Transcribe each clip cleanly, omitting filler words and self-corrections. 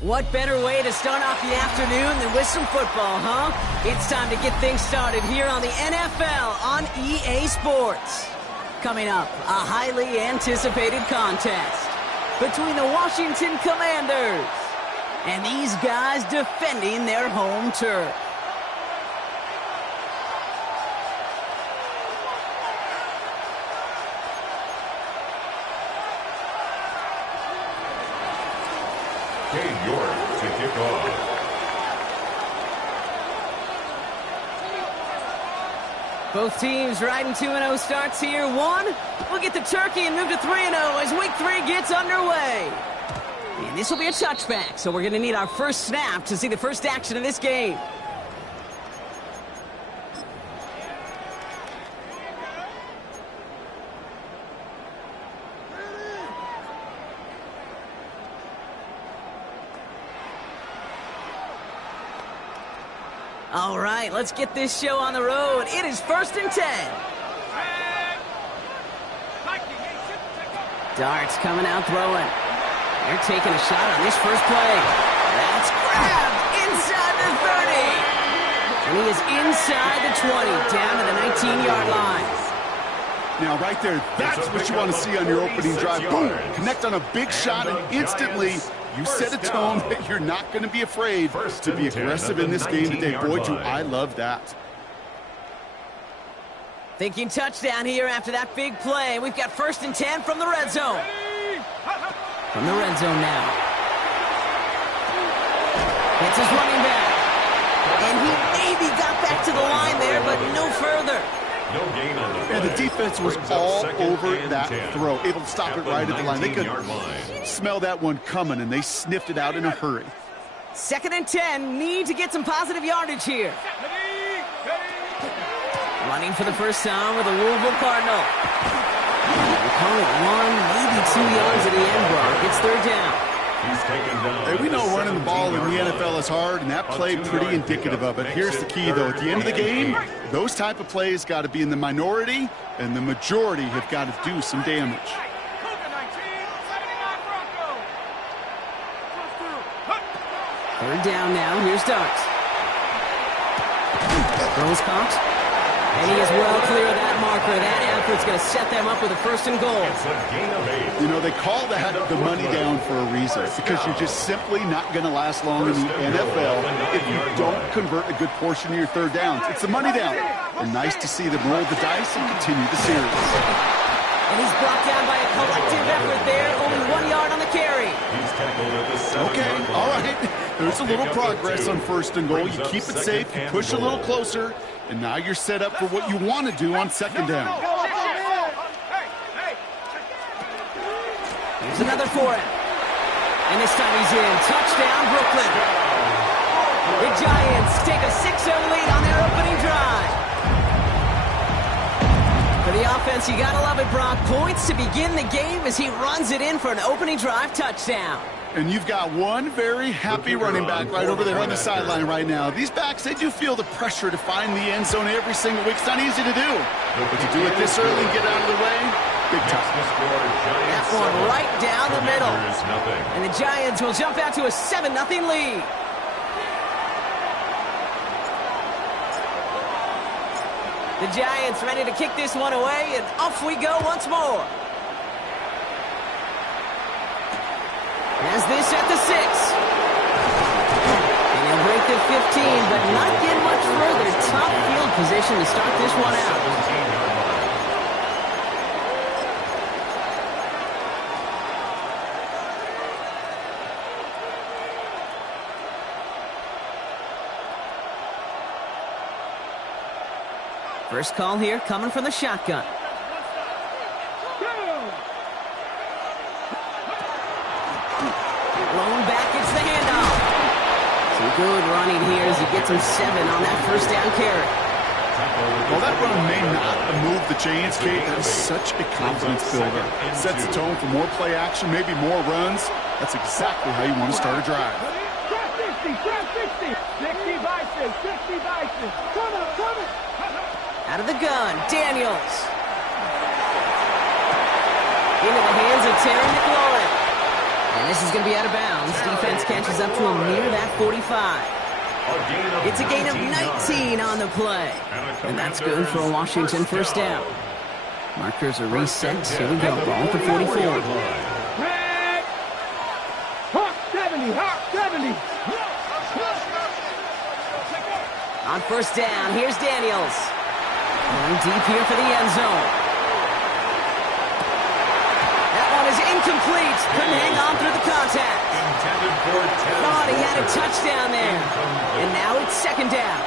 What better way to start off the afternoon than with some football, huh? It's time to get things started here on the NFL on EA Sports. Coming up, a highly anticipated contest between the Washington Commanders and these guys defending their home turf. To kick off. Both teams riding 2-0 starts here. We'll get the turkey and move to 3-0 as week 3 gets underway. And this will be a touchback, so we're going to need our first snap to see the first action of this game. All right, let's get this show on the road. It is 1st and 10. Darts coming out throwing. They're taking a shot on this first play. That's grabbed inside the 30. And he is inside the 20, down to the 19-yard line. Now, right there, that's what you want to see on your opening drive. Boom! Connect on a big shot, and instantly you set a tone that you're not going to be afraid to be aggressive in this game today. Boy, do I love that. Thinking touchdown here after that big play. We've got 1st and 10 from the red zone. From the red zone now. It's his running back. And he maybe got back to the line there, but no further. No gain on the play. And the defense was all over that throw, able to stop it right at the line. They could smell that one coming, and they sniffed it out in a hurry. 2nd and 10, need to get some positive yardage here. Running for the first time with a Louisville Cardinal. We call it 1, maybe 2 yards at the end, Brock. It's 3rd down. He's taken down. Hey, we know running the ball in the NFL is hard, and that play pretty indicative of it. Here's the key, though. At the end of the game, those type of plays got to be in the minority, and the majority have got to do some damage. 3rd down now. Here's Darts. Throws caught. And he is well clear of that marker. That effort's going to set them up with a 1st and goal. It's a gain of 8. You know, they call that the money down for a reason, because you're just simply not going to last long in the NFL if you don't convert a good portion of your 3rd downs. It's the money down. And nice to see them roll the dice and continue the series. And he's brought down by a collective effort there. Only 1 yard on the carry. He's tackled at the 7-yard Okay, line. all right. There's a little progress on 1st and goal. You keep it safe, you push a little closer, and now you're set up for what you want to do on 2nd down. Here's another for him. And this time he's in. Touchdown, Brooklyn. The Giants take a 6-0 lead on their opening drive. For the offense, you gotta love it, Brock. Points to begin the game as he runs it in for an opening drive touchdown. And you've got one very happy running back right over there on the sideline right now. These backs, they do feel the pressure to find the end zone every single week. It's not easy to do. But to do it this early and get out of the way, big time. That one right down the middle. And the Giants will jump out to a 7-0 lead. The Giants ready to kick this one away, and off we go once more. As this at the 6. And he'll break the 15, but not get much further. Top field position to start this one out. First call here coming from the shotgun. Blown back, it's the Good running here as he gets him 7 on that first down carry. Well, that run may not have moved the chains, Kate. That is such a confidence builder. Sets the tone for more play action, maybe more runs. That's exactly how you want to start a drive. 60 Bison, 60 Bison. Come on. Out of the gun, Daniels. Into the hands of Terry McLaurin. And this is going to be out of bounds. Defense catches up to him near that 45. It's a gain of 19 on the play. And that's good for a Washington first down. Markers are reset. Here we go. Ball at the 44. Hawk 70. On first down, here's Daniels. Going deep here for the end zone. That one is incomplete. Couldn't hang on through the contact. Thought he had a touchdown there. And now it's second down.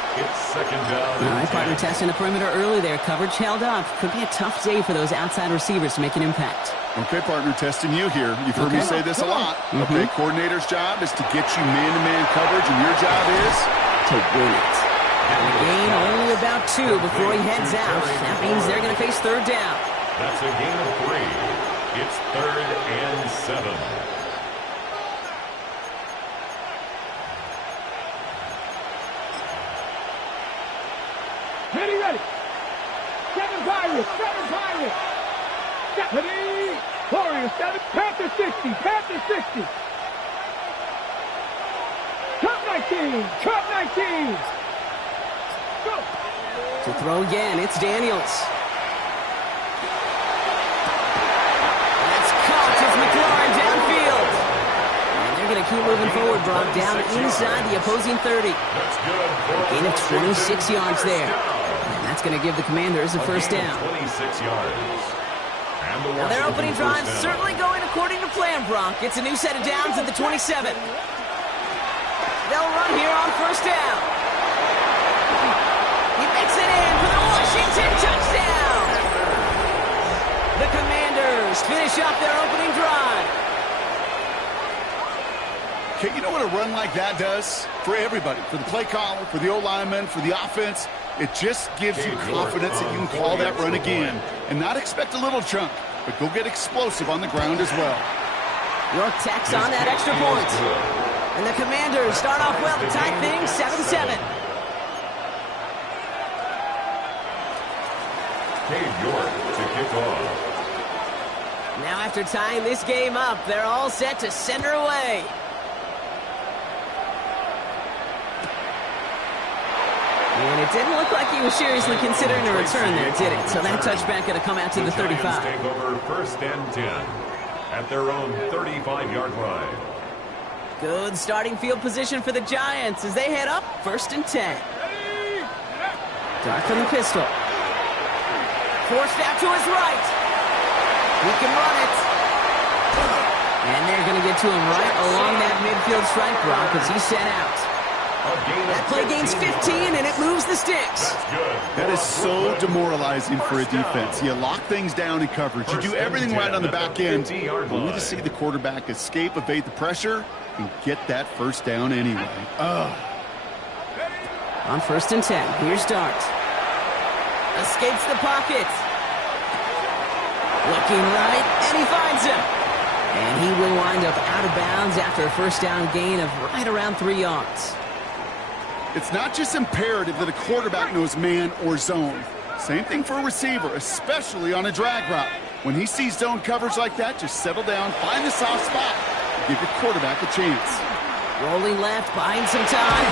All right, partner testing the perimeter early there. Coverage held up. Could be a tough day for those outside receivers to make an impact. Okay, partner, testing you here. You've heard me say this a lot. Okay, coordinator's job is to get you man-to-man coverage, and your job is to win it. And the gain only about 2 before he heads out. That means they're going to face third down. That's a gain of 3. It's 3rd and 7. Ready. 7 Pirates. 7 Warriors 7. Panther 60. Top 19. Go. To throw again, it's Daniels. That's caught as McLaurin downfield. And they're going to keep moving forward, Brock, down inside the opposing 30. That's good. Gain of 26 yards there. And that's going to give the Commanders a first down. 26 yards. Now their opening drive certainly going according to plan, Brock. It's a new set of downs at the 27. They'll run here on first down. He makes it in for the Washington touchdown. The Commanders finish up their opening drive. Okay, you know what a run like that does? For everybody, for the play caller, for the O-lineman, for the offense, it just gives you confidence that you can call that run again and not expect a little chunk, but go get explosive on the ground as well. York tacks on that extra point. And the Commanders start off well to tie things 7-7. Cade York to kick off. Now after tying this game up, they're all set to send her away. And it didn't look like he was seriously considering a return there, did it? So that touchback going to come out to the 35. Giants take over 1st and 10 at their own 35-yard line. Good starting field position for the Giants as they head up 1st and 10. Dark on the pistol. Forced out to his right. He can run it. And they're going to get to him right along that midfield strike block as he's sent out. That play gains 15, and it moves the sticks. That is so demoralizing for a defense. You lock things down in coverage. You do everything right on the back end, only to see the quarterback escape, evade the pressure, and get that first down anyway. On 1st and 10, here's Dart. Escapes the pocket. Looking right, and he finds him. And he will wind up out of bounds after a first down gain of right around 3 yards. It's not just imperative that a quarterback knows man or zone. Same thing for a receiver, especially on a drag route. When he sees zone coverage like that, just settle down, find the soft spot, and give your quarterback a chance. Rolling left, buying some time.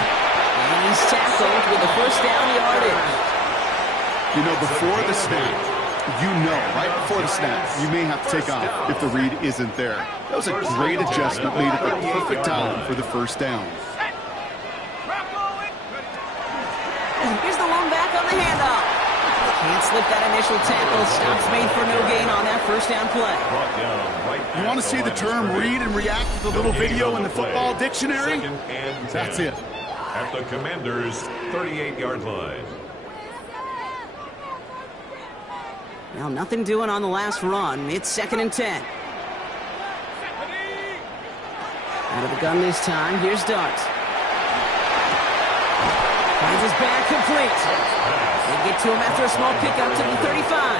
And he's tackled with the first down yardage. You know, before the snap, right before the snap, you may have to take off if the read isn't there. That was a great adjustment made at the perfect time for the first down. Here's the one back on the handoff. Can't slip that initial tackle. Stops made for no gain on that first down play. You want to see the term read and react to the little video in the football dictionary? That's it. At the Commanders' 38-yard line. Well, nothing doing on the last run. It's 2nd and 10. Out of the gun this time. Here's Dart. Finds his back complete. They get to him after a small pickup to the 35.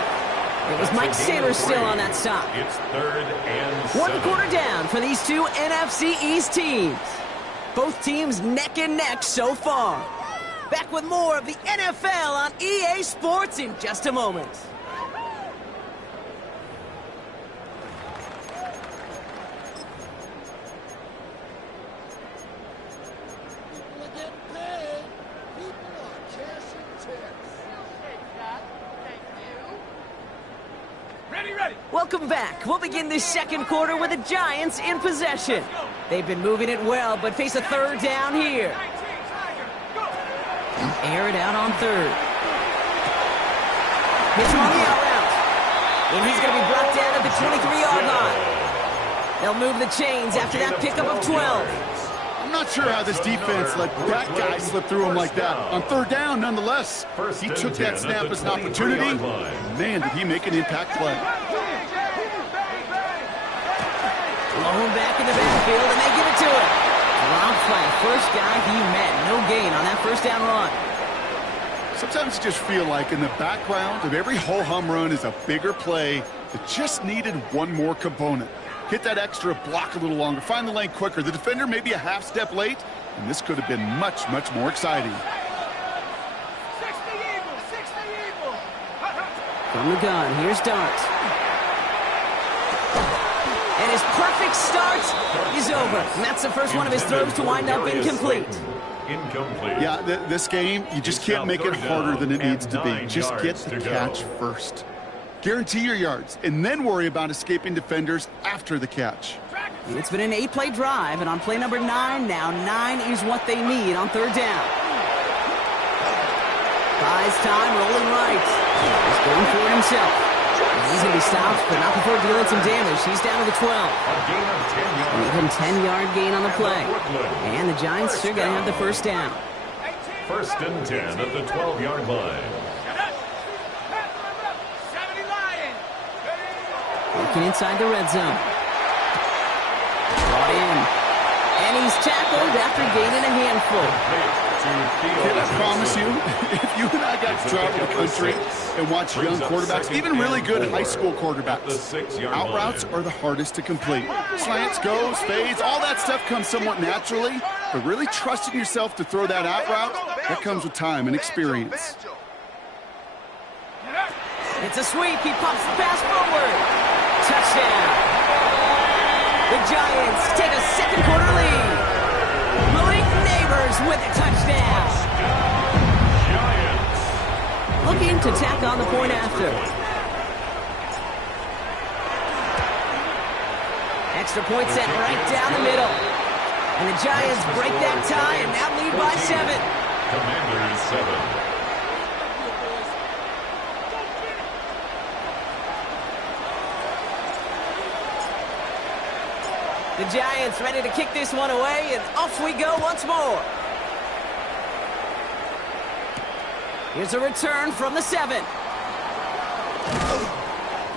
It was Mike Saylor still on that stop. It's 3rd and 7. 1 quarter down for these two NFC East teams. Both teams neck and neck so far. Back with more of the NFL on EA Sports in just a moment. Welcome back. We'll begin this second quarter with the Giants in possession. They've been moving it well, but face a third down here. Air it out on third. Hits him on the out route. And he's going to be brought down at the 23-yard line. They'll move the chains after that pickup of 12. I'm not sure how this defense let that guy slip through him like that. On third down, nonetheless. He took that snap as an opportunity. Man, did he make an impact play. Low back in the backfield, and they give it to him. Round flag, first guy he met. No gain on that first down run. Sometimes you just feel like in the background of every ho-hum run is a bigger play that just needed one more component. Hit that extra block a little longer, find the lane quicker. The defender may be a half step late, and this could have been much, much more exciting. From the gun, here's Dart. And his perfect start is over. And that's the first one of his throws to wind up incomplete. Yeah, this game, you just can't make it harder than it needs to be. Just get the catch first. Guarantee your yards, and then worry about escaping defenders after the catch. It's been an 8-play drive, and on play number 9, now 9 is what they need on third down. Buys time, rolling right. He's going for it himself. He's going to be stopped, but not before dealing some damage. He's down to the 12. Even 10-yard gain on the play. And the Giants are going to have the first down. 1st and 10 at the 12-yard line. Looking inside the red zone. Brought in. And he's tackled after gaining a handful. Can I promise you, if you and I got to travel the country and watch young quarterbacks, even really good high school quarterbacks, out routes are the hardest to complete. Slants, goes, fades, all that stuff comes somewhat naturally, but really trusting yourself to throw that out route, that comes with time and experience. It's a sweep. He pops the pass forward. Touchdown. The Giants take a second quarter lead. Malik Neighbors with a touchdown. Giants. Looking to tack on the point after. Extra point set right down the middle. And the Giants break that tie and now lead by 7. Commanders 7. The Giants ready to kick this one away, and off we go once more. Here's a return from the 7.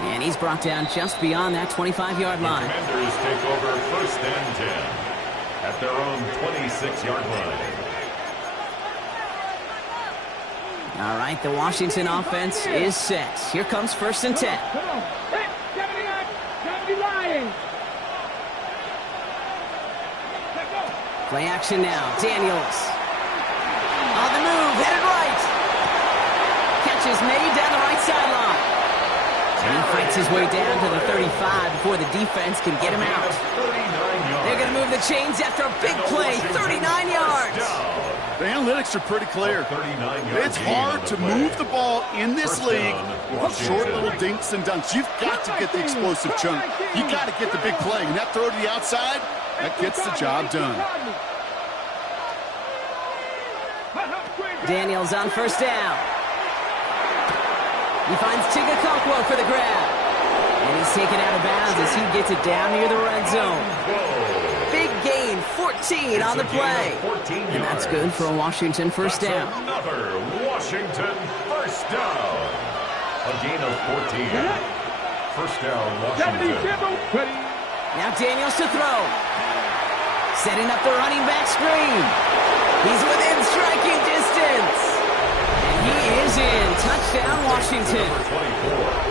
And he's brought down just beyond that 25-yard line. The Commanders take over 1st and 10 at their own 26-yard line. All right, the Washington offense is set. Here comes 1st and 10. Come on. 70 Lions. Play action now. Daniels. On the move, headed right. Catch is made down the right sideline. And he fights his way down to the 35 before the defense can get him out. They're going to move the chains after a big play, 39 yards. The analytics are pretty clear. It's hard to move the ball in this league with short little dinks and dunks. You've got to get the explosive chunk. You got to get the big play. And that throw to the outside, that gets the job done. Daniels on 1st down. He finds Chigakonkwo for the grab. And he's taken out of bounds as he gets it down near the red zone. Big gain, 14 on the play. And that's good for a Washington first down. Another Washington first down. A gain of 14. First down, Washington. Now Daniels to throw. Setting up the running back screen. He's within striking distance. in. Touchdown, Washington.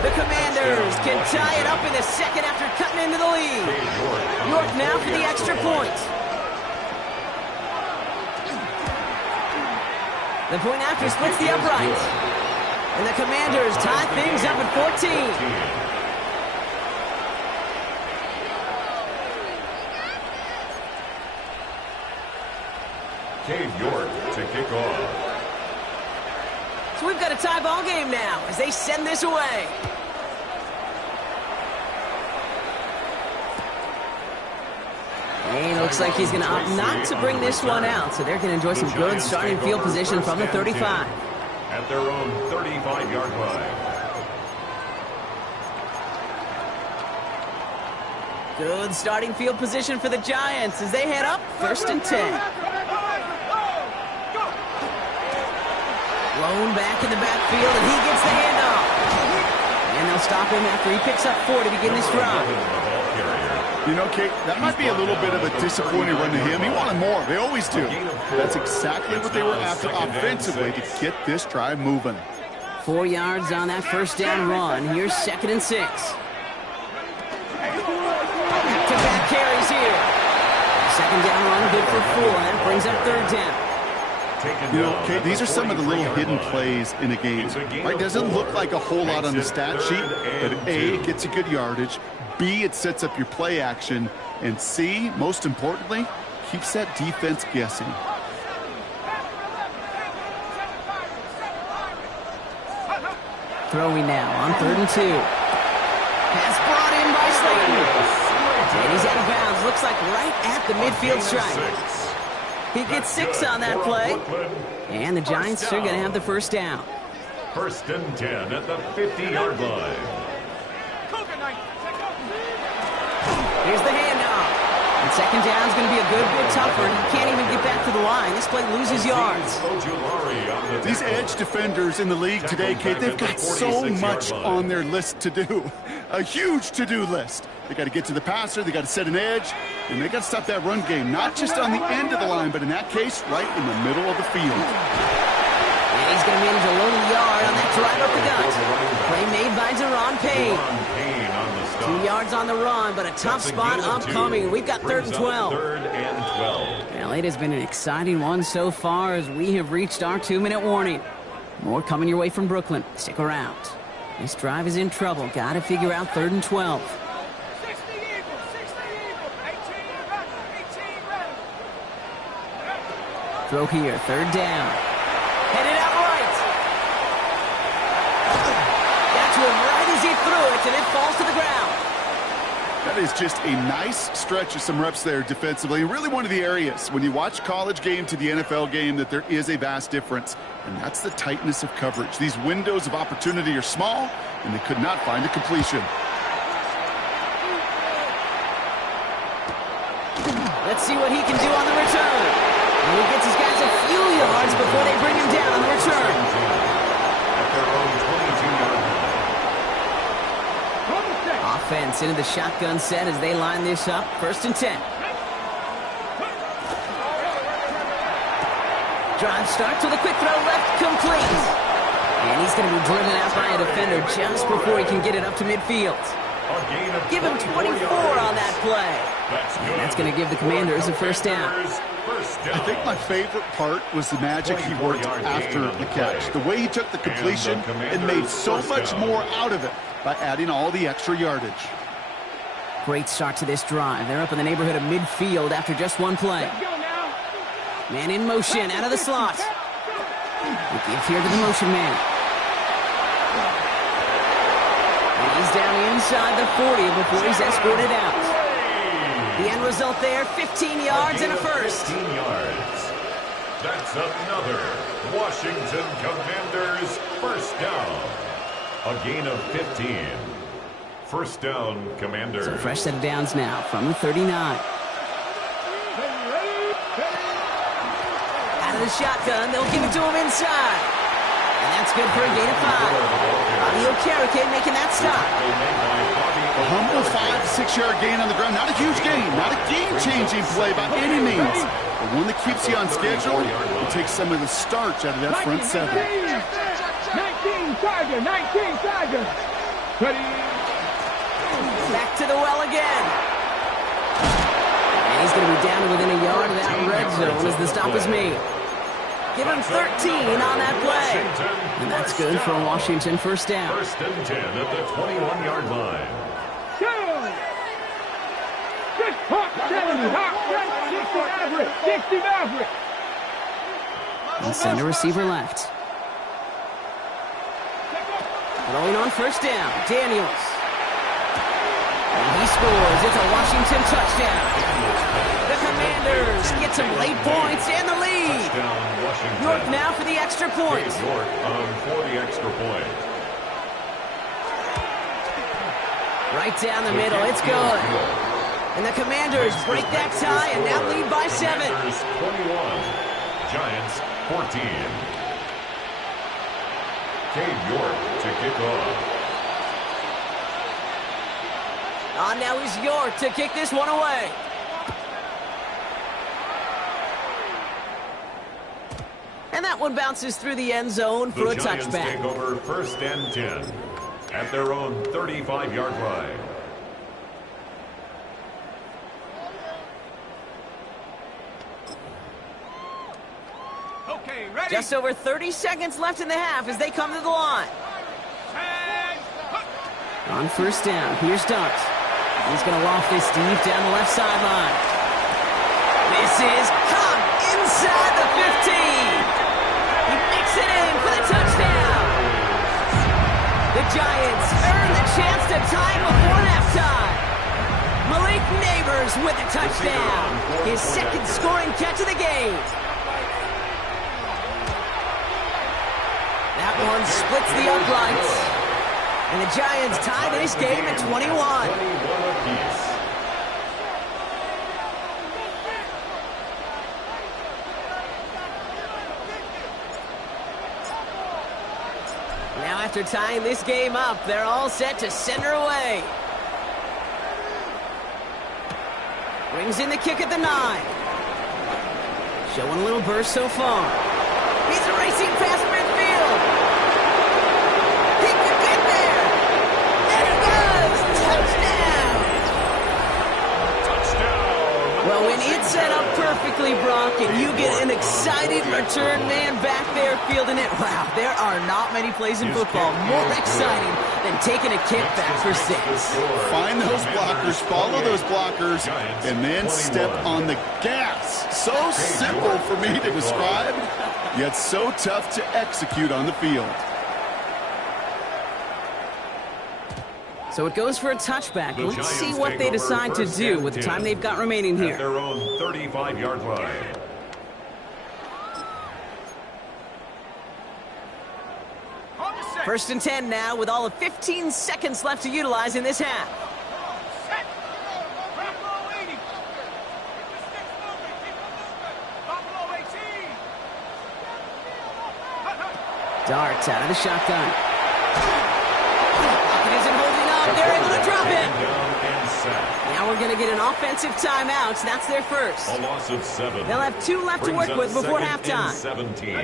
The Commanders can tie it up in the second after cutting into the lead. York now for the extra point. The point after splits the uprights. And the Commanders tie things up at 14. Cave York to kick off. So we've got a tie ball game now as they send this away. And looks like he's going to opt not to bring this one out, so they're going to enjoy some good starting field position from the 35. At their own 35-yard line. Good starting field position for the Giants as they head up 1st and 10. Blown back in the backfield, and he gets the handoff. And they'll stop him after he picks up 4 to begin this drive. You know, Kate, that might be a little bit of a disappointing run to him. He wanted more. They always do. That's exactly what they were after offensively to get this drive moving. 4 yards on that first down run. Here's 2nd and 6. Back-to-back carries here. Second down run, good for 4. That brings up 3rd down. You know, Kate, these are some of the little hidden plays in a game. Right? Doesn't look like a whole lot on the stat sheet, but A, it gets you good yardage. B, it sets up your play action. And C, most importantly, keeps that defense guessing. Throwing now on 3rd and 2. Pass brought in by Slayton. And he's out of bounds. Looks like right at the midfield stripe. He gets 6 on that play. And the Giants are going to have the first down. 1st and 10 at the 50-yard line. Here's the handoff. And second down is going to be a good bit tougher. He can't even get back to the line. This play loses yards. These edge defenders in the league today, Kate, they've got so much on their list to do. A huge to-do list. They got to get to the passer, they got to set an edge, and they got to stop that run game, not just on the end of the line, but in that case, right in the middle of the field. And he's going to manage a low yard on that drive up the gut. Play made by Deron Payne. 2 yards on the run, but a tough spot upcoming. We've got 3rd and 12. Well, it has been an exciting one so far as we have reached our 2-minute warning. More coming your way from Brooklyn. Stick around. This drive is in trouble. Got to figure out 3rd and 12. Throw here, 3rd down. Headed out right. That's one right as he threw it, and it falls to the ground. That is just a nice stretch of some reps there defensively. Really one of the areas, when you watch college game to the NFL game, that there is a vast difference. And that's the tightness of coverage. These windows of opportunity are small, and they could not find a completion. Let's see what he can do on the return. And he gets his guys a few yards before they bring him down on the return. At their own 22-yard line. Offense into the shotgun set as they line this up. 1st and 10. Drive starts with a quick throw left, complete. And he's going to be driven out by a defender just before he can get it up to midfield. Give him 24 on that play. And that's going to give the Commanders a first down. I think my favorite part was the magic he worked after the catch. The way he took the completion and made so much more out of it by adding all the extra yardage. Great start to this drive. They're up in the neighborhood of midfield after just one play. Man in motion, out of the slot. The give here to the motion man. And he's down inside the 40 before he's escorted out. The end result there, 15 yards and a first. 15 yards. That's another Washington Commanders first down. A gain of 15. First down, Commanders. So fresh set of downs now from the 39. Out of the shotgun, they'll give it to him inside. And that's good for a gain of 5. Bobby Okereke making that stop. A humble 5 to 6 yard gain on the ground. Not a huge gain, not a game-changing play by any means, but one that keeps you on schedule and takes some of the starch out of that front seven. 19 Charger, 19 Charger. Ready? Back to the well again. And he's going to be down to within a yard of that red zone as the stop is made. Give him 13 on that play. And that's good for a Washington first down. First and 10 at the 21-yard line. Go! Just Hawk 70, Hawk 60 Maverick, 60 Maverick. And send a receiver left. Throwing on first down, Daniels. And he scores. It's a Washington touchdown. The Commanders get some late points and the lead. York now for the extra point. York for the extra point. Right down the middle. It's good. And the Commanders break that tie and now lead by 7. Commanders 21, Giants 14. Cade York to kick off. Now is York to kick this one away. And that one bounces through the end zone for a Giants touchback. take over first and 10 at their own 35-yard line. Okay, ready? Just over 30 seconds left in the half as they come to the line. On first down, here's Dart. He's going to loft this deep down the left sideline. This is caught inside the 15. He makes it in for the touchdown. The Giants earn the chance to tie before halftime. Malik Neighbors with a touchdown. His second scoring catch of the game. That one splits the uprights. And the Giants tie this game at 21. 21 apiece. Now after tying this game up, they're all set to send her away. Brings in the kick at the 9. Showing a little burst so far. He's a racing past midfield. He could get there. There he goes. Touchdown. Touchdown. Well, when it's set up perfectly, Brock, and you get an excited return man back there fielding it, wow, there are not many plays in football more exciting than taking a kick back for 6. Find those blockers, follow those blockers, and then step on the gas. So simple for me to describe, yet so tough to execute on the field. So it goes for a touchback. The Let's see Giants what take they over decide to first do and with the 10 time they've got remaining at here. their own 35-yard line. First and 10 now with all of 15 seconds left to utilize in this half. Dart out of the shotgun. Pocket isn't holding up. They're able to drop it. Down and sack. Now we're going to get an offensive timeout. That's their first. A loss of 7. They'll have 2 left to Brings work up with before second and halftime. 17.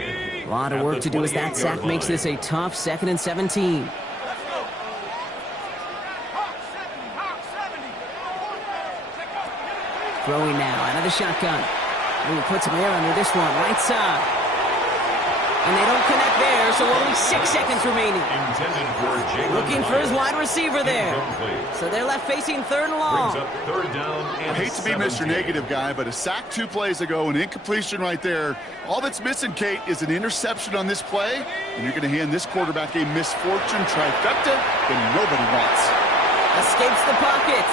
A lot of At work the to do as that 28-yard sack makes line. this a tough 2nd and 17. Throwing now out of the shotgun. Ooh, puts some air under this one, right side. And they don't connect there, so only 6 seconds remaining. Intended for Jalen Looking for his wide receiver there. Incomplete. So they're left facing 3rd and Brings long. up 3rd down and I hate to be 17. Mr. Negative guy, but a sack 2 plays ago, an incompletion right there. All that's missing, Kate, is an interception on this play, and you're going to hand this quarterback a misfortune trifecta that nobody wants. Escapes the pocket.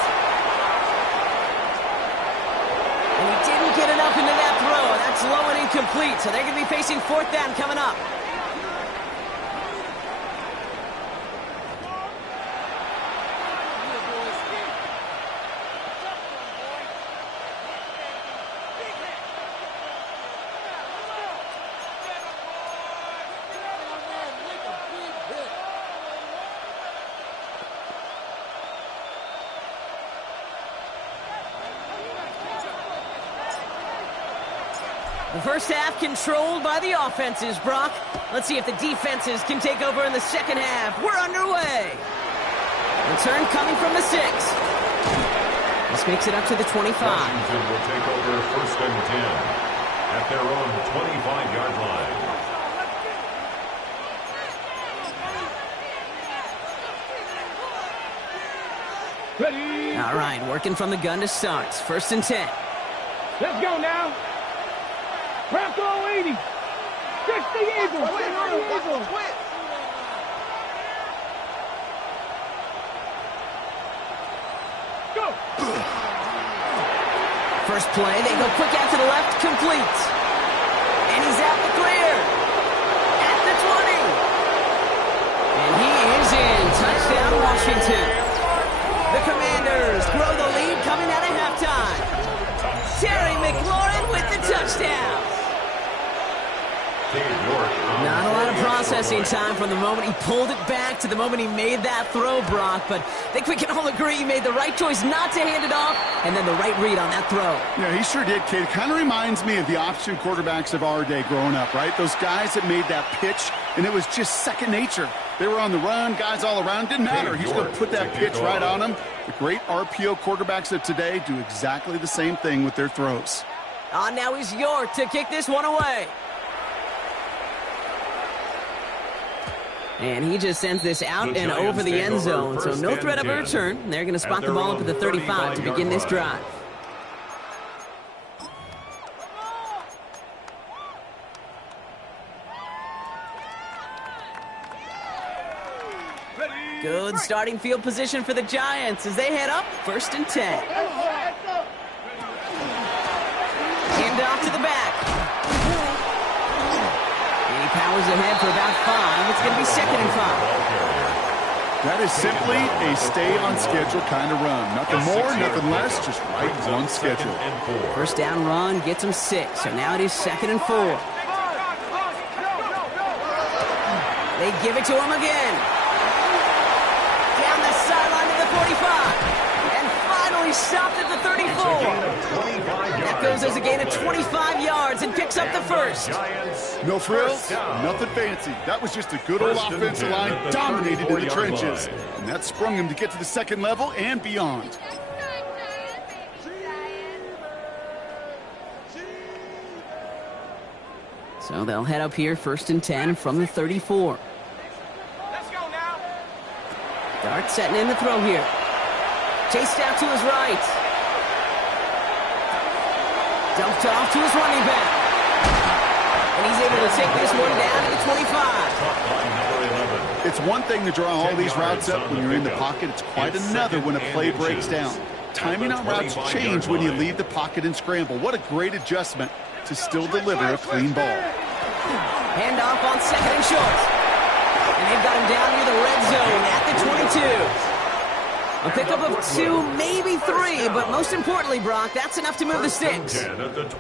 And he didn't get enough into that throw. That's low and incomplete, so they're going to be facing 4th down coming up. The The first half controlled by the offenses, Brock. Let's see if the defenses can take over in the second half. We're underway. Return coming from the 6. This makes it up to the 25. Washington will take over first and 10 at their own 25-yard line. Ready. All right, working from the gun to start. First and 10. Let's go now. Bronco 80. 60 Eagles. 60 Eagles. Go. First play, they go quick out to the left, complete. And he's out the clear. At the 20. And he is in. Touchdown, Washington. The Commanders grow the lead coming out of halftime. Terry McLaurin with the touchdown. Not a lot of processing time from the moment he pulled it back to the moment he made that throw, Brock. But I think we can all agree he made the right choice not to hand it off, and then the right read on that throw. Yeah, he sure did, kid. Kind of reminds me of the option quarterbacks of our day growing up, right? Those guys that made that pitch, and it was just second nature. They were on the run, guys all around. Didn't matter. He's going to put that pitch right on them. The great RPO quarterbacks of today do exactly the same thing with their throws. Now he's York to kick this one away. And he just sends this out and over the end zone, so no threat of a return. They're going to spot the ball up at the 35 to begin this drive. Good starting field position for the Giants as they head up first and 10. Hand off to the back. And he powers ahead for about 5. It's going to be second and 5. That is simply a stay-on-schedule kind of run. Nothing more, nothing less, just right on schedule. First down run gets him 6, so now it is second and 4. They give it to him again. Down the sideline to the 45. And finally stopped at the 34. That goes as a gain of 25 yards and picks up the first. No frills, nothing fancy. That was just a good old offensive line dominated in the trenches. And that sprung him to get to the second level and beyond. So they'll head up here first and 10 from the 34. Dart setting in the throw here. Chased out to his right. Dumped off to his running back. And he's able to take this one down to the 25. It's one thing to draw all these routes up when you're in the pocket. It's quite another when a play breaks down. Timing on routes change when you leave the pocket and scramble. What a great adjustment to still deliver a clean ball. Handoff on second and short. And they've got him down near the red zone at the 22. A pickup of 2, maybe 3, but most importantly, Brock, that's enough to move the sticks.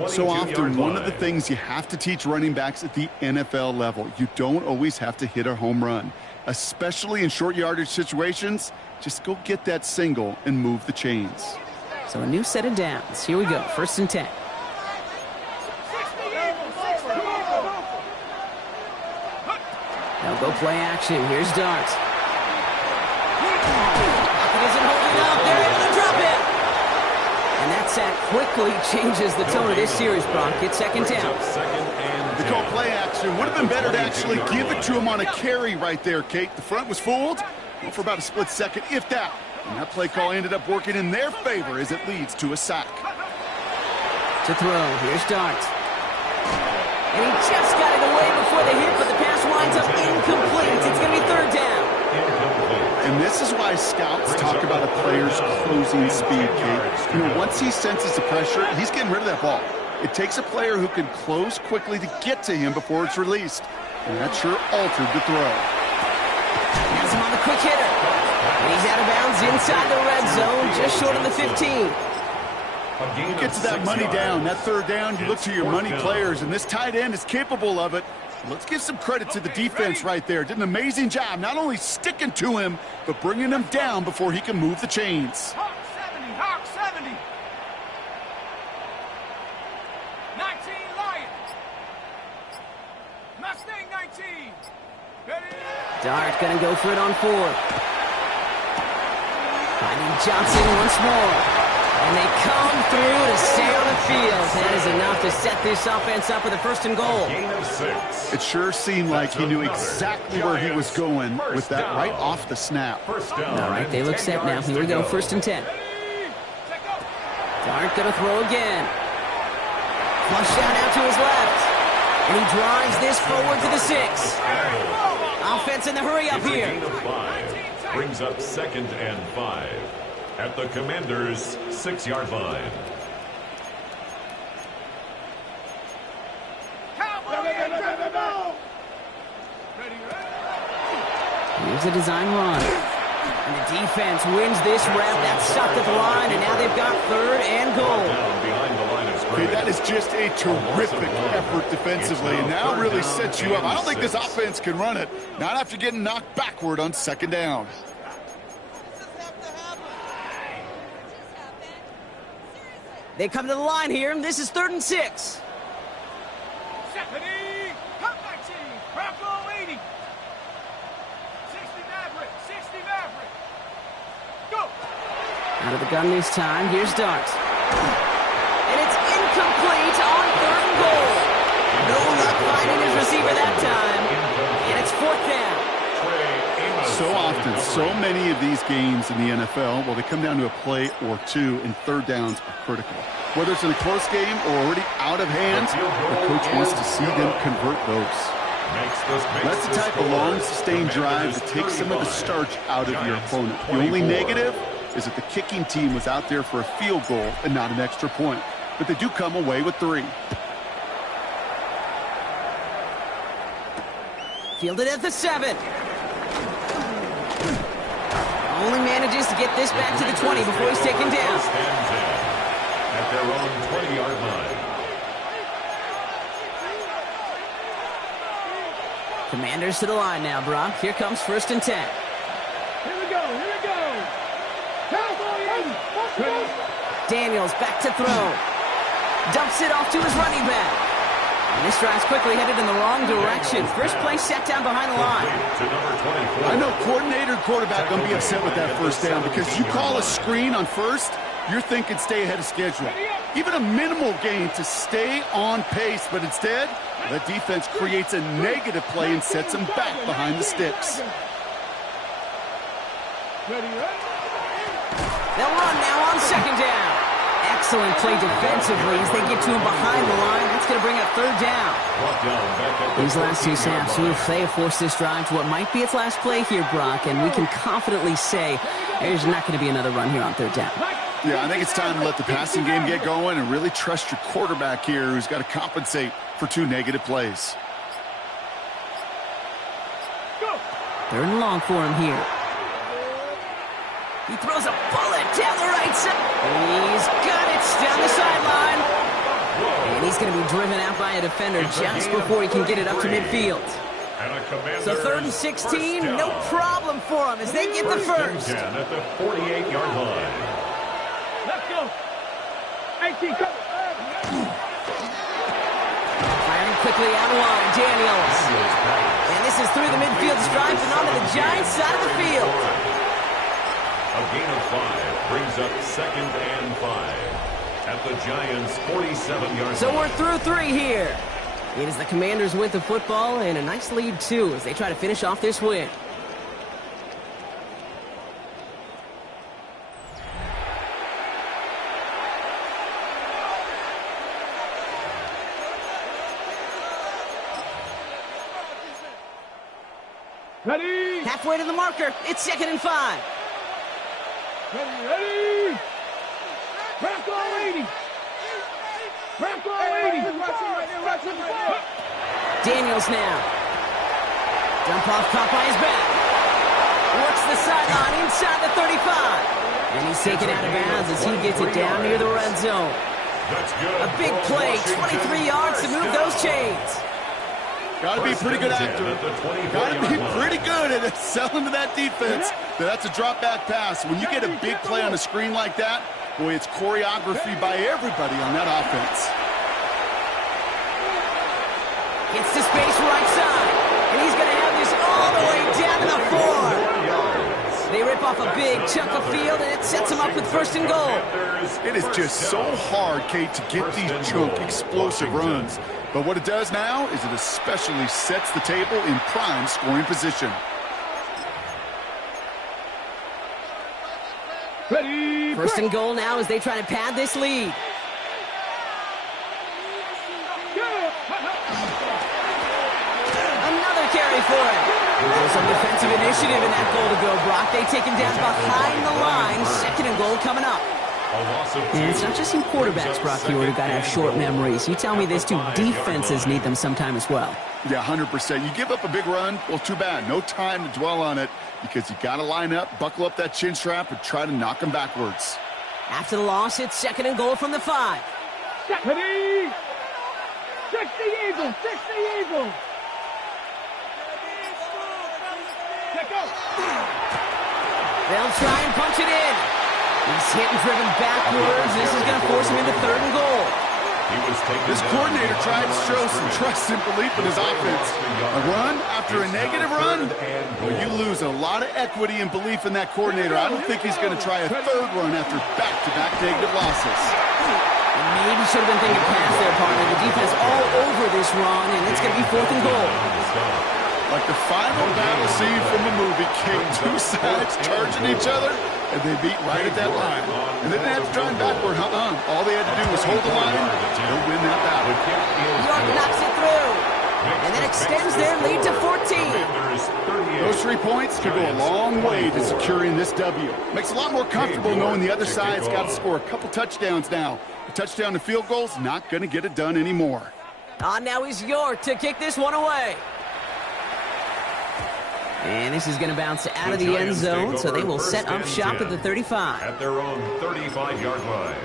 So often, one of the things you have to teach running backs at the NFL level, you don't always have to hit a home run. Especially in short yardage situations, just go get that single and move the chains. So a new set of downs. Here we go, first and 10. Now go play action. Here's Dart. Pocket isn't holding up. They're able to drop it. And that sack quickly changes the tone of this series, Brock. It's second down. The call play action. Would have been better to actually give it to him on a carry right there, Kate. The front was fooled for about a split second, if that. And that play call ended up working in their favor as it leads to a sack. To throw. Here's Dart. And he just got it away before the hit, but the pass winds up incomplete. It's going to be third down. And this is why scouts talk about a player's closing speed, Kate. You know, once he senses the pressure, he's getting rid of that ball. It takes a player who can close quickly to get to him before it's released. And that sure altered the throw. Has him on the quick hitter. And he's out of bounds inside the red zone, just short of the 15. Get to that money down, that third down, you look to your money players, and this tight end is capable of it. Let's give some credit to the defense right there. Did an amazing job not only sticking to him, but bringing him down before he can move the chains. Hawk 70, Hawk 70. 19 Lions. Last thing, 19. Ready? Dart gonna go for it on 4th. Finding Johnson once more. And they come through to stay on the field. That is enough to set this offense up with a 1st and goal. Gain of 6. It sure seemed like he knew exactly where he was going with that right off the snap. First down. All right, they look set now. Here we go, 1st and 10. Dart gonna throw again. Flush out to his left. And he drives this forward to the 6. Offense in the hurry up here. Gain of 5. Brings up 2nd and 5. At the Commanders' 6-yard line. Here's a design run. And the defense wins this rep. That's stopped at the line, and now they've got 3rd and goal. Down behind the line of Okay, scrimmage. that is just a terrific effort defensively, and now really sets you up. I don't think this offense can run it, not after getting knocked backward on 2nd down. They come to the line here, and this is 3rd and 6. Stephanie, come 19. Bronco 80. 60 Maverick. 60 Maverick. Go. Out of the gun this time. Here's Dart. And it's incomplete on 3rd and goal. No luck finding his receiver that time. And it's 4th down. So often, so many of these games in the NFL, well, they come down to a play or two, and 3rd downs are critical. Whether it's in a close game or already out of hand, the coach wants to see them convert those. That's the type of long, sustained drive that takes some of the starch out of your opponent. The only negative is that the kicking team was out there for a field goal and not an extra point. But they do come away with 3. Fielded at the 7. Only manages to get this back to the 20 before he's taken down. At their own 20-yard line. Commanders to the line now, Brock. Here comes 1st and 10. Here we go. Here we go. Cowboy 80. Daniels back to throw. Dumps it off to his running back. And this drive's quickly headed in the wrong direction. First play set down behind the line. To number 24. I know coordinator and quarterback going to be upset with that 1st down because you call a screen on 1st, you're thinking stay ahead of schedule. Even a minimal gain to stay on pace, but instead, the defense creates a negative play and sets them back behind the sticks. They'll run now on 2nd down. Excellent play defensively as they get to him behind the line. That's going to bring up 3rd down. These last 2 snaps, they have forced this drive to what might be its last play here, Brock, and we can confidently say there's not going to be another run here on 3rd down. Yeah, I think it's time to let the passing game get going and really trust your quarterback here who's got to compensate for 2 negative plays. 3rd and long for him here. He throws a bullet down the right side. He's got it down the sideline. And he's going to be driven out by a defender just before he can get it up to midfield. So 3rd and 16, no problem for him as they get the 1st. At the 48-yard line. Let's go. 18, come. Firing quickly out of line, Daniels. And this is through the midfield stripe and onto the Giants side of the field. A gain of 5 brings up 2nd and 5 at the Giants' 47-yard So line. we're through 3 here. It is the Commanders with the football and a nice lead, too, as they try to finish off this win. Ready. Halfway to the marker. It's 2nd and 5. Ready. Bronco 80. Bronco 80. Daniels now. Dump off caught by his back. Works the sideline inside the 35. And he's taken out of bounds as he gets it down near the red zone. That's good. A big play, 23 yards to move those chains. Got to be a pretty good actor. Got to be pretty good at selling to that defense. That's a drop-back pass. When you get a big play on a screen like that, boy, it's choreography by everybody on that offense. Gets to space right side. big chunk of field, and it sets him up with first and goal. It is just so hard, Kate, to get these chunk, explosive runs. But what it does now is it especially sets the table in prime scoring position. Ready, First and goal now as they try to pad this lead. Another carry for him. There's some defensive initiative in that goal to go, Brock. They take him down behind the line. Second and goal coming up. And it's not just you quarterbacks, Brock, who got to have short memories. You tell me this too, defenses need them sometime as well. Yeah, 100%. You give up a big run, well, too bad. No time to dwell on it because you got to line up, buckle up that chin strap, and try to knock them backwards. After the loss, it's second and goal from the 5. ready. 60 Eagles, 60 Eagles. Check out. They'll try and punch it in. He's hit and driven backwards. This is going to force him into third and goal. This coordinator tried to show some trust and belief in his offense. A run after a negative run? Well, you lose a lot of equity and belief in that coordinator. I don't think he's going to try a third run after back-to-back negative losses. Maybe should have been thinking pass there, partner. The defense all over this run, and it's going to be fourth and goal. Like the final battle scene from a movie, King. Two sides charging each other, and they beat right at that line. And they didn't have to drive backward. All they had to do was hold the line. They'll win that battle. York knocks it through, and that extends their lead to 14. Those 3 points could go a long way to securing this W. Makes it a lot more comfortable knowing the other side's got to score a couple touchdowns now. A touchdown to field goal's not going to get it done anymore. Now he's York to kick this one away. And this is going to bounce out of the end zone, so they will set up shop at the 35. At their own 35-yard line.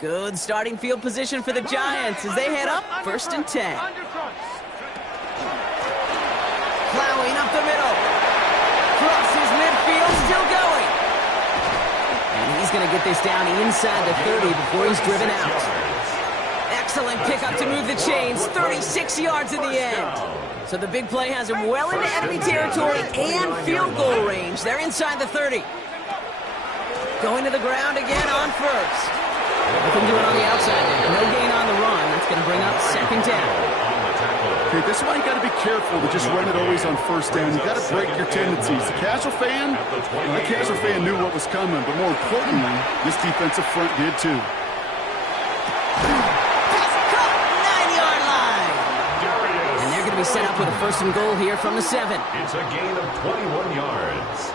Good starting field position for the Giants as they head up first and 10. Plowing up the middle. Crosses midfield, still going. And he's going to get this down inside the 30 before he's driven out. Excellent pickup to move the chains. 36 yards in the end. So the big play has him well into enemy territory and field goal range. They're inside the 30. Going to the ground again on first. Looking to do it on the outside now. No gain on the run. That's going to bring up second down. Okay, this is why you got to be careful to just run it always on first down. You got to break your tendencies. The casual fan, the casual fan knew what was coming, but more importantly, this defensive front did too. Be set up with a first and goal here from the 7. It's a gain of 21 yards.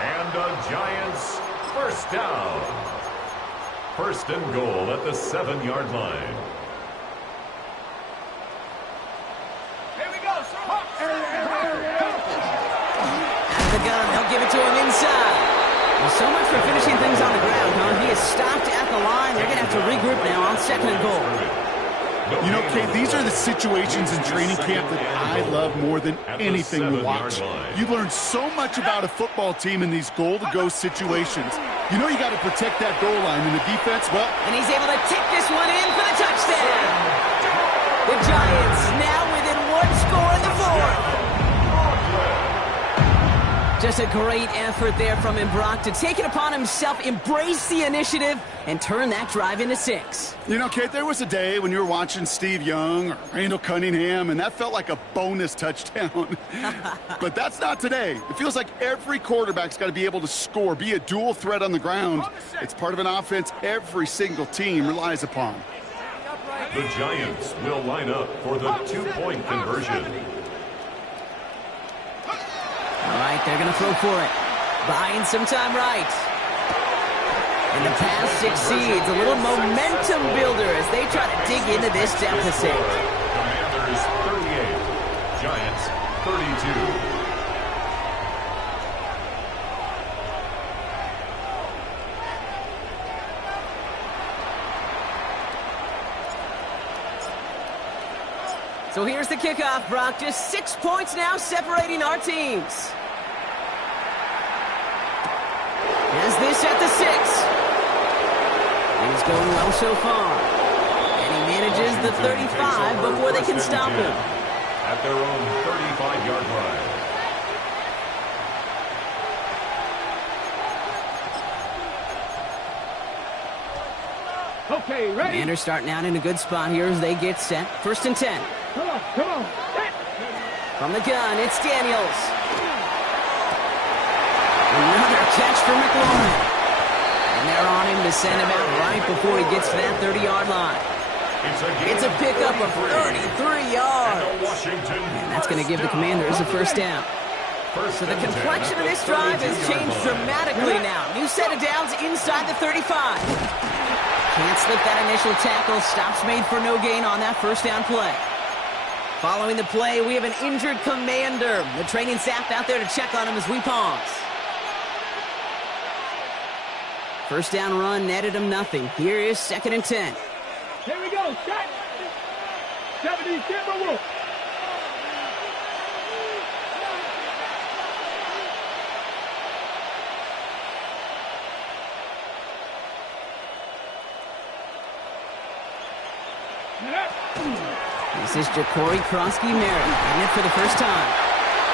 And a Giants first down. First and goal at the 7-yard line. Here we go, Out of the gun, they'll give it to him inside. Well, so much for finishing things on the ground, huh? He is stopped at the line. They're going to have to regroup now on second and goal. You know, Kate, these are the situations in training camp that I love more than anything to watch. You learn so much about a football team in these goal-to-go situations. You know you got to protect that goal line in the defense, well... And he's able to take this one in for the touchdown. The Giants now within one score in the 4th. Just a great effort there from him, Brock, to take it upon himself, embrace the initiative, and turn that drive into 6. You know, Kate, there was a day when you were watching Steve Young or Randall Cunningham, and that felt like a bonus touchdown. But that's not today. It feels like every quarterback's got to be able to score, be a dual threat on the ground. It's part of an offense every single team relies upon. The Giants will line up for the 2-point conversion. All right, they're going to throw for it. Buying some time right. And the pass succeeds. A little momentum builder as they try to dig into this deficit. Commanders 38, Giants 32. So here's the kickoff, Brock. Just 6 points now separating our teams. Has this at the 6. Things going well so far. And he manages the 35 before they can stop him. At their own 35-yard line. Okay, ready? Commanders starting out in a good spot here as they get set. 1st and 10. Come on, come on. Hit. From the gun, it's Daniels. Another catch for McLaurin. And they're on him to send him out right before he gets to that 30-yard line. It's a pickup of 33 yards. And that's going to give the Commanders a 1st down. So the complexion of this drive has changed dramatically now. New set of downs inside the 35. Can't slip that initial tackle. Stops made for no gain on that 1st down play. Following the play, we have an injured Commander. The training staff out there to check on him as we pause. 1st down run netted him nothing. Here is 2nd and 10. Here we go. Set. 70, Timberwolves. This is Ja'Cory Kronsky-Merritt getting it for the 1st time.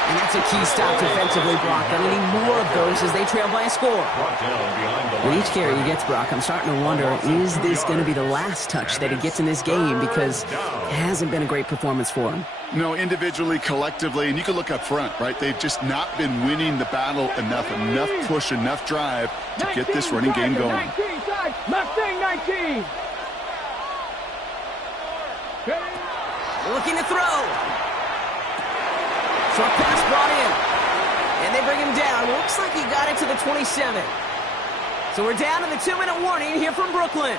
And that's a key stop defensively, Brock. They'll need more of those as they trail by a score. With each carry he gets, Brock, I'm starting to wonder, is this going to be the last touch that he gets in this game? Because it hasn't been a great performance for him. No, individually, collectively, and you can look up front, right? They've just not been winning the battle enough push, enough drive to get this running game going. 19, side. Mustang 19. Looking to throw. Short pass brought in. And they bring him down. Looks like he got it to the 27. So we're down to the 2-minute warning here from Brooklyn.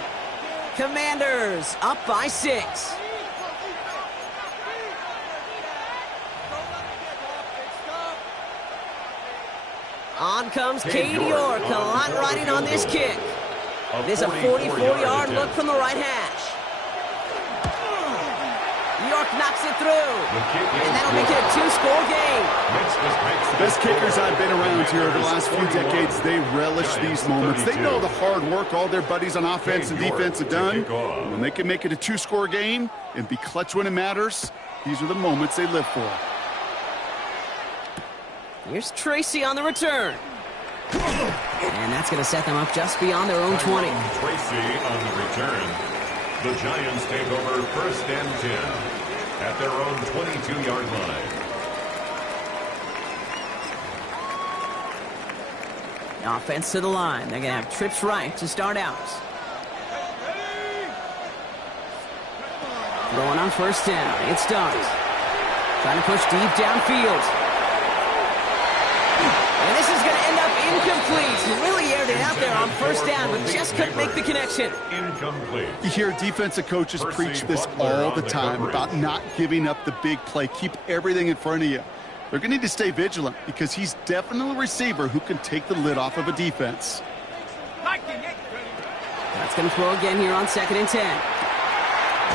Commanders up by 6. On comes Cade York. A lot riding on this kick. This is a 44-yard look from the right hash. York knocks it through. And that'll make it a 2-score game. The best kickers I've been around here over the last few decades, they relish these moments. They know the hard work all their buddies on offense and defense have done. And when they can make it a 2-score game and be clutch when it matters, these are the moments they live for. Here's Tracy on the return. And that's going to set them up just beyond their own 20. Tracy on the return. The Giants take over 1st and 10 at their own 22-yard line. The offense to the line. They're going to have trips right to start out. Going on 1st down. It starts. Trying to push deep downfield. And this is going to end up incomplete. He really aired it out there on 1st down, but just couldn't make the connection. Incomplete. You hear defensive coaches preach this all the time about not giving up the big play. Keep everything in front of you. They're going to need to stay vigilant because he's definitely a receiver who can take the lid off of a defense. That's going to throw again here on 2nd and 10.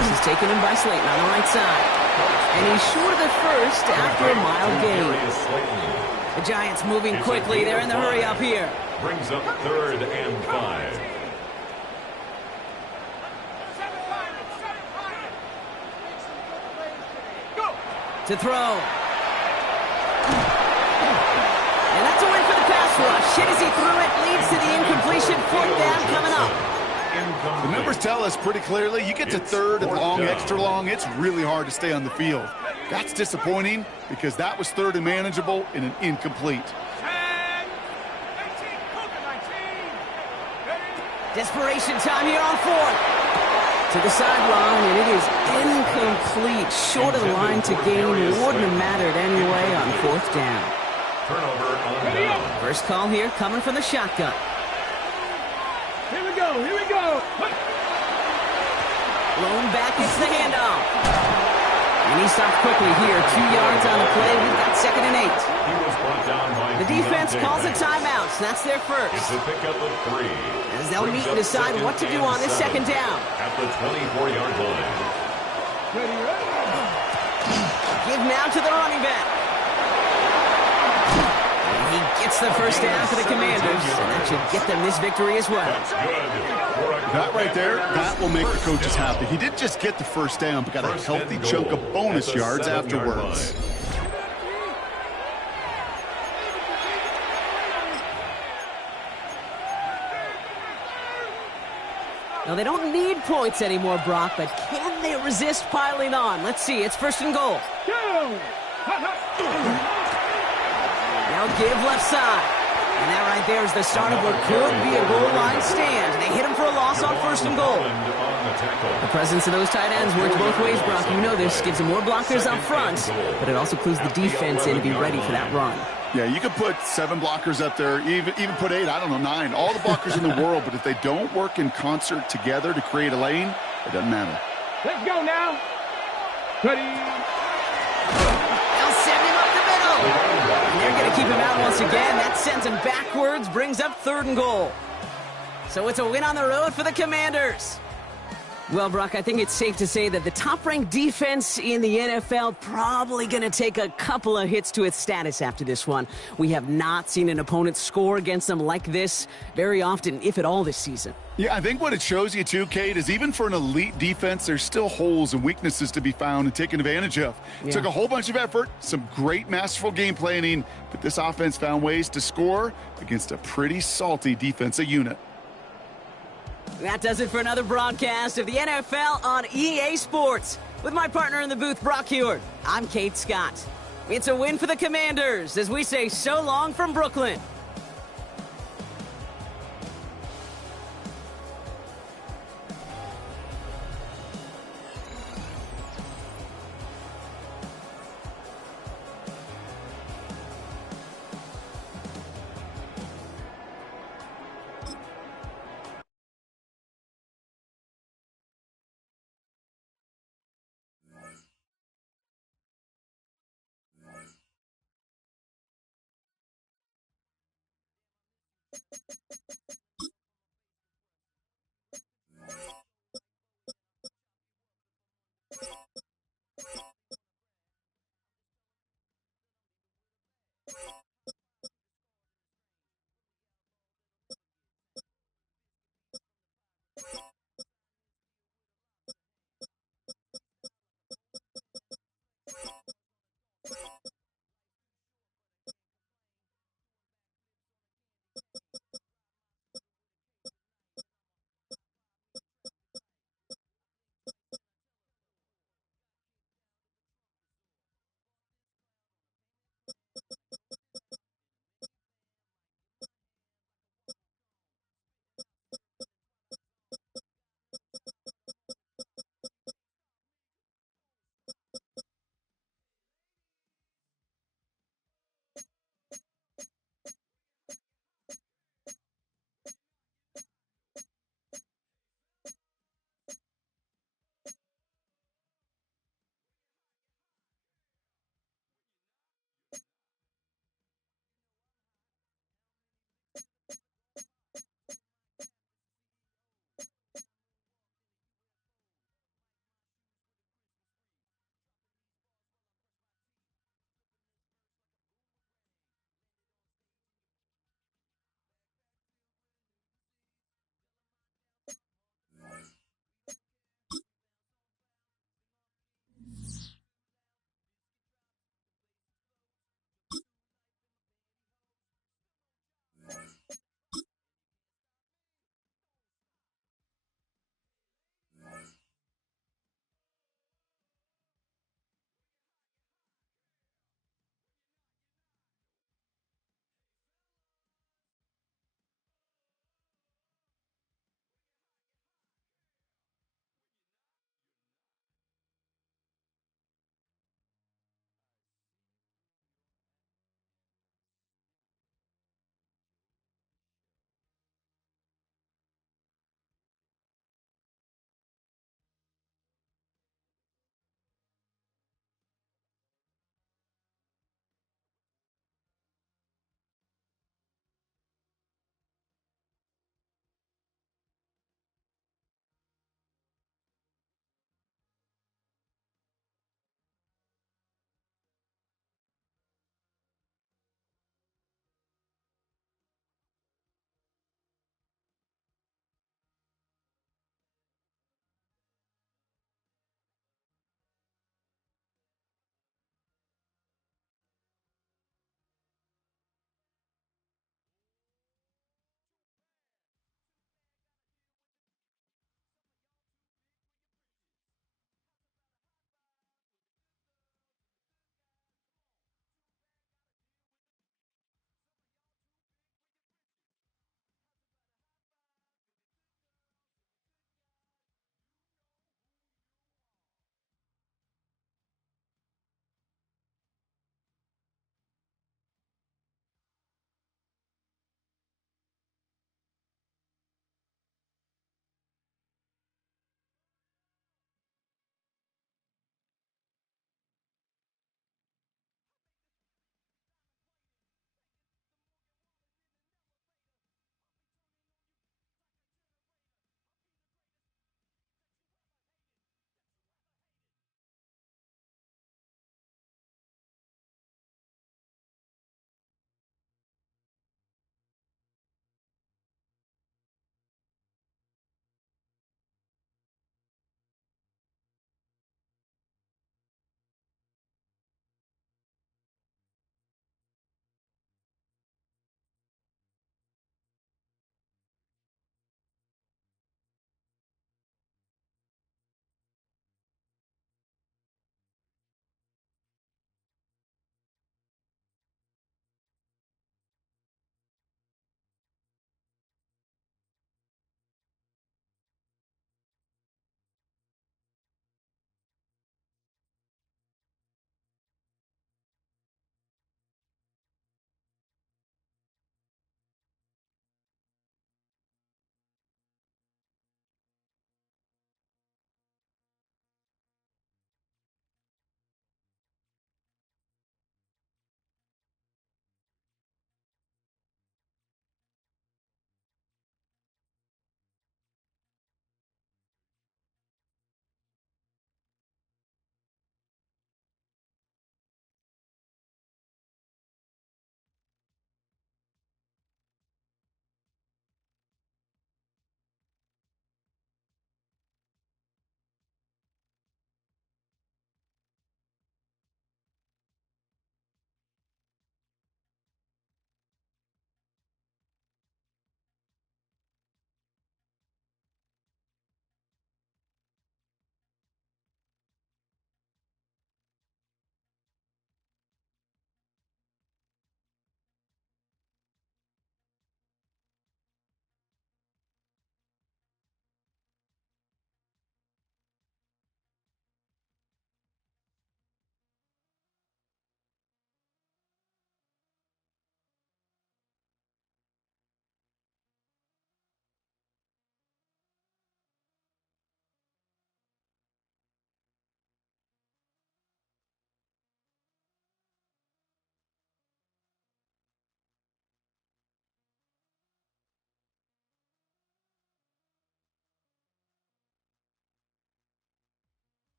This is taken in by Slayton on the right side. And he's short of the 1st after a mild gain. The Giants moving quickly. They're in the hurry up here. Brings up 3rd and 5. To throw. And that's a win for the pass rush. Hit as he threw it. Leads to the incompletion. 4th down coming up. The numbers tell us pretty clearly, you get to 3rd and long, extra long, it's really hard to stay on the field. That's disappointing because that was 3rd and manageable in an incomplete. Desperation time here on 4th. To the sideline, and it is incomplete. Short of the line to gain. Wouldn't have mattered anyway on 4th down. Turnover on down. First call here coming from the shotgun. Here we go, here we go. Blown back, it's the handoff. And he stopped quickly here. 2 yards on the play. We've got 2nd and 8. He was brought down by the defense calls a timeout. So that's their first. It's a pickup of 3. As they'll meet and decide what to do on this 2nd down. At the 24-yard line. Ready. Give now to the running back. And he gets the 1st down for the Commanders. And that should get them this victory as well. That's good. That right there, that will make the coaches happy. He didn't just get the 1st down, but got a healthy chunk of bonus yards afterwards. Now, they don't need points anymore, Brock, but can they resist piling on? Let's see. It's first and goal. Go! Now give left side. And that right there is the start of what could be a goal line stand. They hit him for a loss on first and goal. The presence of those tight ends works both ways, Brock. You know this. Gives them more blockers up front, but it also clues the defense in to be ready for that run. Yeah, you could put 7 blockers up there, even put 8, I don't know, 9. All the blockers in the world, but if they don't work in concert together to create a lane, it doesn't matter. Let's go now. Ready. They'll send him up the middle. And they're going to keep him out once again. That sends him backwards, brings up third and goal. So it's a win on the road for the Commanders. Well, Brock, I think it's safe to say that the top-ranked defense in the NFL probably going to take a couple of hits to its status after this one. We have not seen an opponent score against them like this very often, if at all, this season. Yeah, I think what it shows you, too, Kate, is even for an elite defense, there's still holes and weaknesses to be found and taken advantage of. Yeah. Took a whole bunch of effort, some great masterful game planning, but this offense found ways to score against a pretty salty defensive unit. That does it for another broadcast of the NFL on EA Sports. With my partner in the booth, Brock Heward, I'm Kate Scott. It's a win for the Commanders as we say so long from Brooklyn.